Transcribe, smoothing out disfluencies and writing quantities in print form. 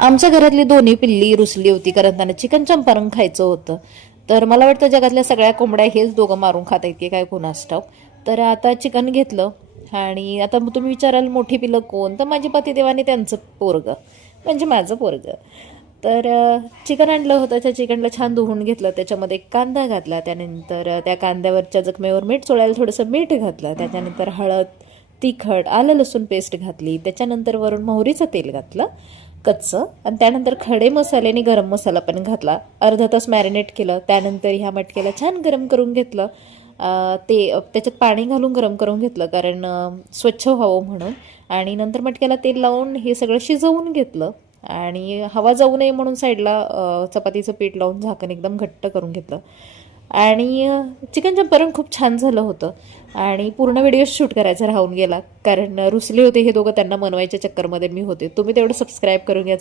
आमच्या घरातली दोन्ही पिल्ली रुसली होती कारण त्यांना चिकन चंपारण खायचं होतं. तर मला वाटतं जगातल्या सगळ्या कोंबड्या हेच दोघं मारून खात आहेत की काय कोणास ठाऊक. तर आता चिकन घेतलं आणि आता तुम्ही विचाराल मोठी पिलं कोण, तर माझी पतिदेवाने त्यांचं पोरगं म्हणजे माझं पोरगं. तर चिकन आणलं होतं, त्या चिकनला छान धुवून घेतलं, त्याच्यामध्ये कांदा घातला, त्यानंतर त्या कांद्यावरच्या जखमेवर मीठ चोळायला थोडंसं मीठ घातलं, त्याच्यानंतर हळद, तिखट, आलं लसूण पेस्ट घातली, त्याच्यानंतर वरून मोहरीचं तेल घातलं कच्चं, आणि त्यानंतर खडे मसाले आणि गरम मसाला पण घातला. अर्धा तास मॅरिनेट केलं. त्यानंतर ह्या मटक्याला छान गरम करून घेतलं. ते त्याच्यात पाणी घालून गरम करून घेतलं कारण स्वच्छ व्हावं म्हणून. आणि नंतर मटक्याला तेल लावून हे सगळं शिजवून घेतलं आणि हवा जाऊ नये म्हणून साईडला चपातीचं पीठ लावून झाकण एकदम घट्ट करून घेतलं. आणि चिकन चंपारण खूप छान झालं होतं आणि पूर्ण व्हिडिओ शूट करायचा राहून गेला कारण रुसले होते हे दोघं, त्यांना मनवायच्या चक्करमध्ये मी होते. तुम्ही तेवढं सबस्क्राईब करून घ्या.